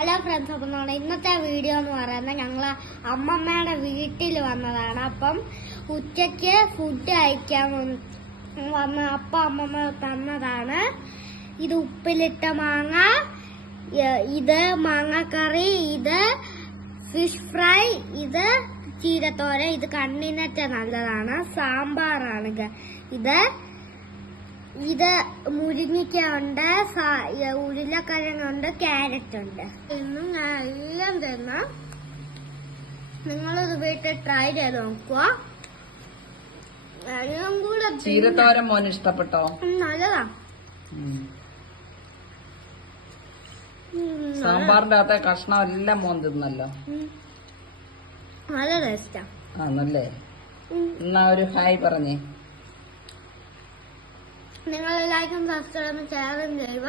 Hello friends, അപ്പം നമ്മുടെ ഇന്നത്തെ വീഡിയോ എന്ന് പറയുന്നത് ഞങ്ങള് അമ്മമ്മയുടെ വീട്ടിൽ വന്നതാണ്. അപ്പം ഉച്ചയ്ക്ക് ഫുഡ് കഴിക്കാൻ വന്ന അപ്പം അമ്മമ്മ തന്നതാണ്. ഇത് ഉപ്പിലിട്ട മാങ്ങ, ഇത് മാങ്ങക്കറി, ഇത് ഫിഷ് ഫ്രൈ, ഇത് ചീരത്തോരൻ, ഇത് കണ്ണിനൊക്കെ നല്ലതാണ്, സാമ്പാറാണ് ഇത് മുരിങ്ങിക്ക ഉണ്ട്, ഉരുളക്കിഴങ്ങുണ്ട്, ക്യാരറ്റ് ഉണ്ട്. ഇന്നും ഞാൻ എല്ലാം തന്ന നിങ്ങളിത് വീട്ടിൽ ട്രൈ ചെയ്ത് നോക്കുക. എല്ലാം കൂടെ ചീരത്തോരൻ മോന് ഇഷ്ടപ്പെട്ടോ? നല്ലതാ. സാമ്പാറിന്റെ അകത്തെ കഷ്ണം എല്ലാം മോൻ തിന്നല്ലോ. നല്ല ടേസ്റ്റാ. നല്ലേ. എന്നാ ഒരു ഹായ് പറഞ്ഞേ. നിങ്ങൾ ലൈക്കും സബ്സ്ക്രൈബും ഷെയറും ചെയ്യുക.